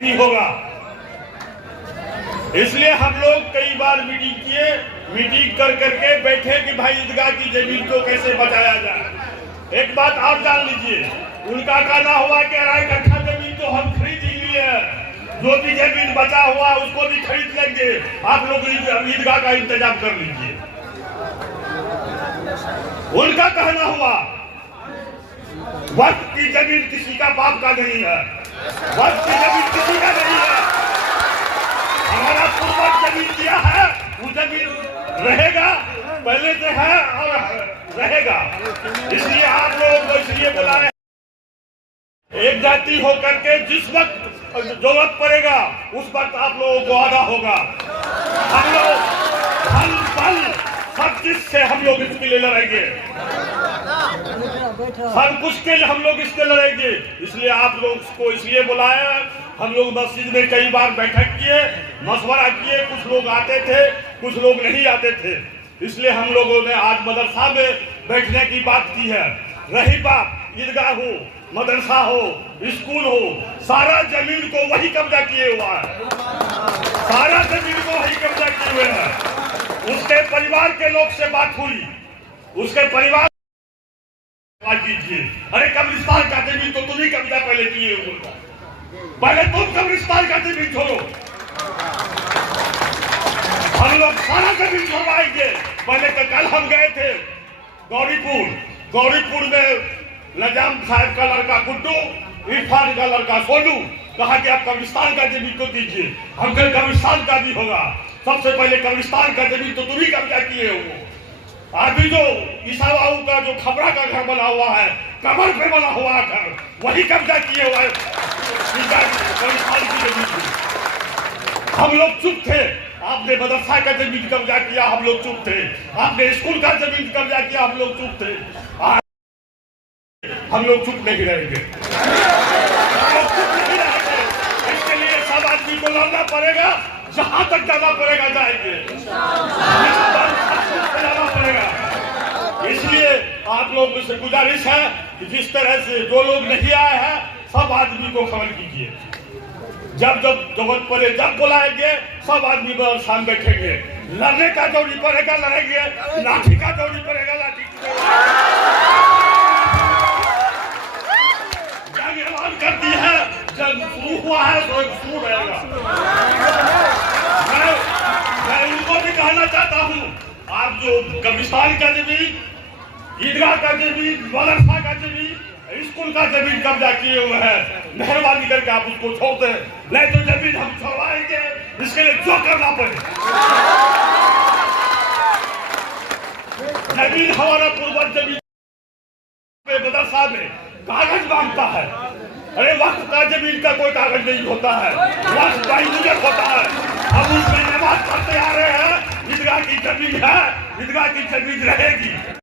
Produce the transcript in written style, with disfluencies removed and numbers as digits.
नहीं होगा। इसलिए हम लोग कई बार मीटिंग किए, मीटिंग कर करके बैठे कि भाई ईदगाह की जमीन को कैसे बचाया जाए। एक बात आप जान लीजिए, उनका कहना हुआ कि 2.5 कट्ठा जमीन तो हम खरीद ही लिए है, जो भी जमीन बचा हुआ उसको भी खरीद लेंगे, आप लोग ईदगाह का इंतजाम कर लीजिए। उनका कहना हुआ वक्त की जमीन किसी का बाप का नहीं है, वक्त की जमीन किसी का नहीं है। हमारा पूर्वज जमीन दिया है, वो जमीन रहेगा, पहले से है और रहेगा। इसलिए आप लोगों को इसलिए बुलाए, एक जाति होकर के जिस वक्त जरूरत पड़ेगा उस वक्त आप लोगों को आना होगा। हम लोग हल पल सब चीज से हम लोग इसके लिए लड़ेंगे, हर कुछ के लिए हम लोग इसके लड़ेंगे। इसलिए आप लोग को इसलिए बुलाया, हम लोग मस्जिद में कई बार बैठक किए, मशवरा किए, कुछ लोग आते थे, कुछ लोग नहीं आते थे। इसलिए हम लोगों ने आज मदरसा में बैठने की बात की है। रही बात ईदगाह हो, मदरसा हो, स्कूल हो, सारा जमीन को वही कब्जा किए हुआ है, सारा जमीन को वही कब्जा किए हुए हैं। उसके परिवार के लोग से बात हुई, उसके परिवार कीजिए, अरे कब्रिस्तान का जमीन तो तुम ही कब्जा पहले किए हुए, पहले तुम कब्रिस्तान का जमीन छोड़ो। हम लोग सारा जमीन छोड़वाएंगे। पहले तो कल हम गए थे गौरीपुर में नजाम साहब का लड़का गुड्डू, इरफान का लड़का सोनू, कहा कि आप कब्रिस्तान का जमीन को दीजिए। हम कल कब्रिस्तान का भी होगा, सबसे पहले कब्रिस्तान का जमीन तो तुम ही कब्जा किए हो। अभी जो ईसा बाबू का जो खबरा का घर बना हुआ है, कब्र पे बना हुआ घर, वही कब्जा किए हुआ है। हम लोग चुप थे, आपने मदरसा का जमीन कब्जा किया, हम लोग चुप थे। आपने स्कूल का जमीन कब्जा किया, हम लोग चुप थे। हम लोग चुप नहीं रहेंगे, इसके लिए सब आदमी को लड़ना पड़ेगा, जहां तक जाना पड़ेगा जाएंगे, जाना पड़ेगा। इसलिए आप लोगों से गुजारिश है कि जिस तरह से जो लोग नहीं आए हैं, सब आदमी को खबर कीजिए। जब जब जरूरत पड़े जब बुलाएंगे, सब आदमी शाम बैठेंगे। लड़ने का जरूरी पड़ेगा लड़ेंगे, लाठी का जरूरी पड़ेगा लाठी जंग ऐलान कर दी है, जब शुरू हुआ है तो शुरू रहेगा। मैं उनको भी कहना चाहता हूँ, आप जो कब्रिस्तान का जमीन, ईदगाह का जमीन, मदरसा का जमीन, स्कूल का जमीन कब्जा किए हुए हैं, मेहरबानी करके आप उसको छोड़ दें, नहीं तो जमीन हम छुड़वाएंगे। इसके लिए जो करना पड़े, जमीन हमारा पूर्वज जमीन मदरसा में कागज मांगता है। अरे वक्त का जमीन का कोई कागज नहीं होता है, वक्त का इंजीनियर होता है। हम उसमें नमाज पढ़ते आ रहे हैं, ईदगाह की जमीन है, ईदगाह की जमीन रहेगी।